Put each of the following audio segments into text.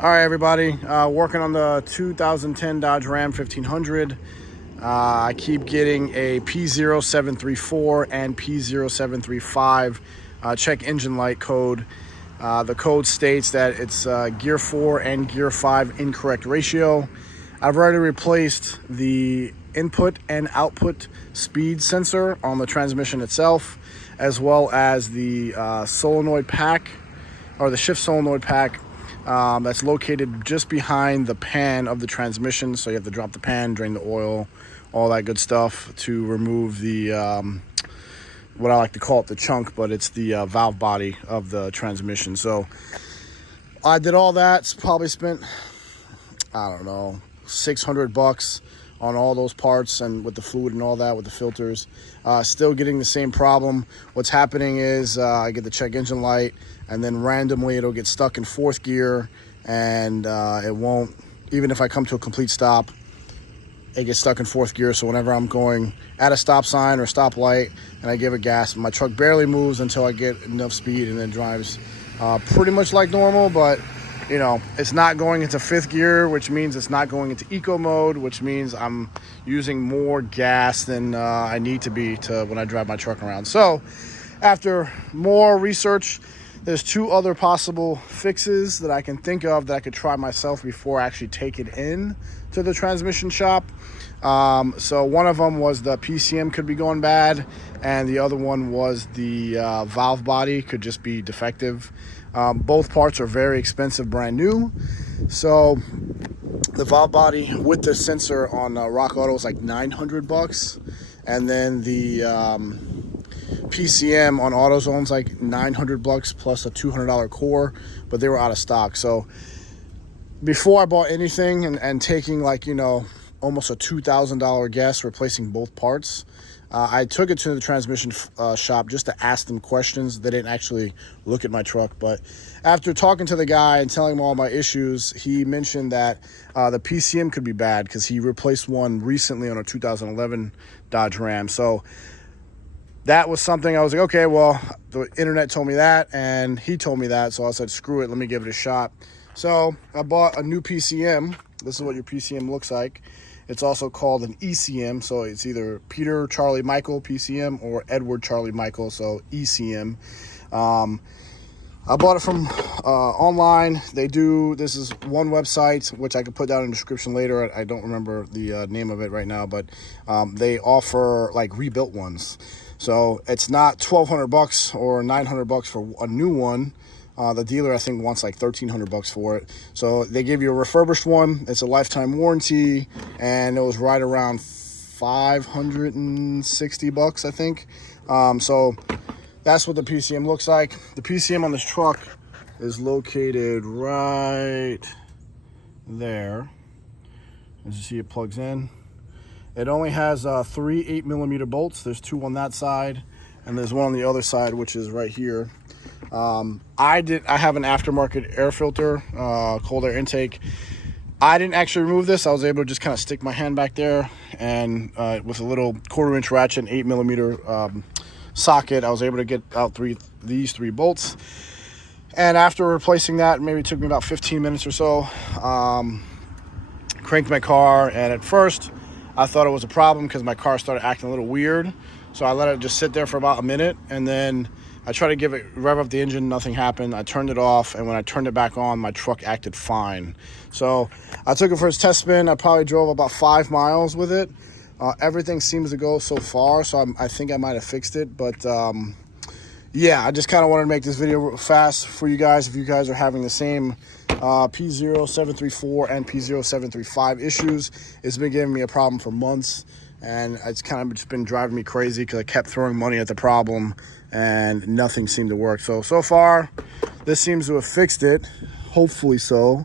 All right, everybody. Working on the 2010 Dodge Ram 1500. I keep getting a P0734 and P0735 check engine light code. The code states that it's gear 4 and gear 5 incorrect ratio. I've already replaced the input and output speed sensor on the transmission itself, as well as the solenoid pack, or the shift solenoid pack, that's located just behind the pan of the transmission. So you have to drop the pan, drain the oil, all that good stuff to remove the what I like to call it the chunk, but it's the valve body of the transmission. So I did all that. Probably spent, I don't know, $600 on all those parts, and with the fluid and all that, with the filters. Still getting the same problem. What's happening is I get the check engine light, and then randomly it'll get stuck in 4th gear, and it won't, even if I come to a complete stop, it gets stuck in 4th gear. So whenever I'm going at a stop sign or stoplight and I give it gas, my truck barely moves until I get enough speed, and then drives pretty much like normal. But you know, it's not going into 5th gear, which means it's not going into eco mode, which means I'm using more gas than I need to be when I drive my truck around. So after more research, there's 2 other possible fixes that I can think of that I could try myself before I actually take it in to the transmission shop. So one of them was the PCM could be going bad, and the other one was the valve body could just be defective. Both parts are very expensive, brand new. So the valve body with the sensor on Rock Auto is like $900, and then the PCM on AutoZone's like $900 plus a $200 core, but they were out of stock. So before I bought anything and taking, like, you know, almost a $2,000 guess replacing both parts, I took it to the transmission shop just to ask them questions. They didn't actually look at my truck, but after talking to the guy and telling him all my issues, he mentioned that the PCM could be bad because he replaced one recently on a 2011 Dodge Ram. So that was something I was like, okay, well, the internet told me that, and he told me that, so I said, screw it, let me give it a shot. So I bought a new PCM. This is what your PCM looks like. It's also called an ECM, so it's either Peter Charlie Michael PCM or Edward Charlie Michael, so ECM. I bought it from online. This is one website, which I could put down in the description later. I don't remember the name of it right now, but they offer like rebuilt ones. So it's not $1,200 or $900 for a new one. The dealer, I think, wants like $1,300 for it. So they give you a refurbished one. It's a lifetime warranty, and it was right around $560, I think. So that's what the PCM looks like. The PCM on this truck is located right there. As you see, it plugs in. It only has 3 8mm bolts. There's 2 on that side, and there's one on the other side, which is right here. I have an aftermarket air filter, cold air intake. I didn't actually remove this. I was able to just kind of stick my hand back there, and with a little 1/4-inch ratchet and 8mm socket, I was able to get out these 3 bolts. And after replacing that, maybe it took me about 15 minutes or so, cranked my car, and at first I thought it was a problem because my car started acting a little weird. So I let it just sit there for about a minute, and then I tried to rev up the engine, nothing happened. I turned it off, and when I turned it back on, my truck acted fine. So I took it for its test spin. I probably drove about 5 miles with it. Everything seems to go so far, so I think I might have fixed it. But yeah, I just kind of wanted to make this video fast for you guys. If you guys are having the same P0734 and P0735 issues, it's been giving me a problem for months. And it's kind of just been driving me crazy because I kept throwing money at the problem and nothing seemed to work. So far, this seems to have fixed it. Hopefully so.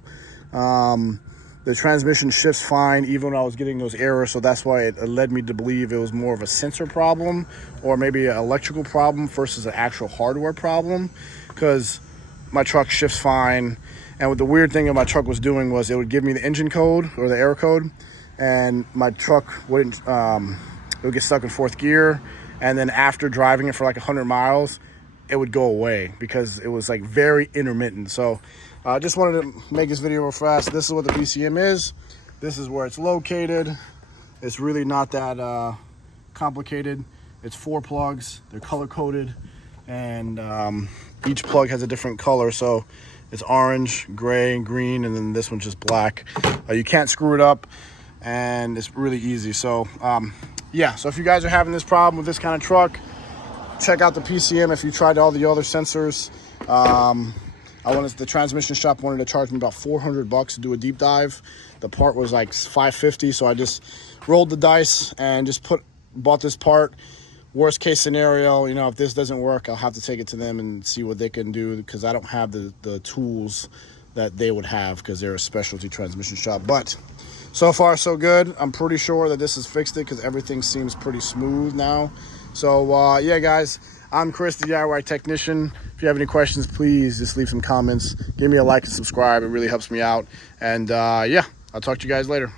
The transmission shifts fine even when I was getting those errors. So that's why it led me to believe it was more of a sensor problem or maybe an electrical problem versus an actual hardware problem, because my truck shifts fine. And what the weird thing that my truck was doing was it would give me the engine code or the error code, and my truck wouldn't, it would get stuck in 4th gear, and then after driving it for like 100 miles, it would go away because it was like very intermittent. So I just wanted to make this video real fast. This is what the PCM is. This is where it's located. It's really not that complicated. It's 4 plugs. They're color coded, and each plug has a different color. So it's orange, gray, green, and then this one's just black. You can't screw it up, and it's really easy. So yeah, so if you guys are having this problem with this kind of truck, check out the PCM. If you tried all the other sensors, the transmission shop wanted to charge me about $400 to do a deep dive. The part was like $550, so I just rolled the dice and just bought this part. Worst case scenario, you know, if this doesn't work, I'll have to take it to them and see what they can do, because I don't have the tools that they would have, because they're a specialty transmission shop. But so far so good. I'm pretty sure that this has fixed it, because everything seems pretty smooth now. So yeah, guys, I'm Chris, the DIY technician. If you have any questions, please just leave some comments. Give me a like and subscribe. It really helps me out. And yeah, I'll talk to you guys later.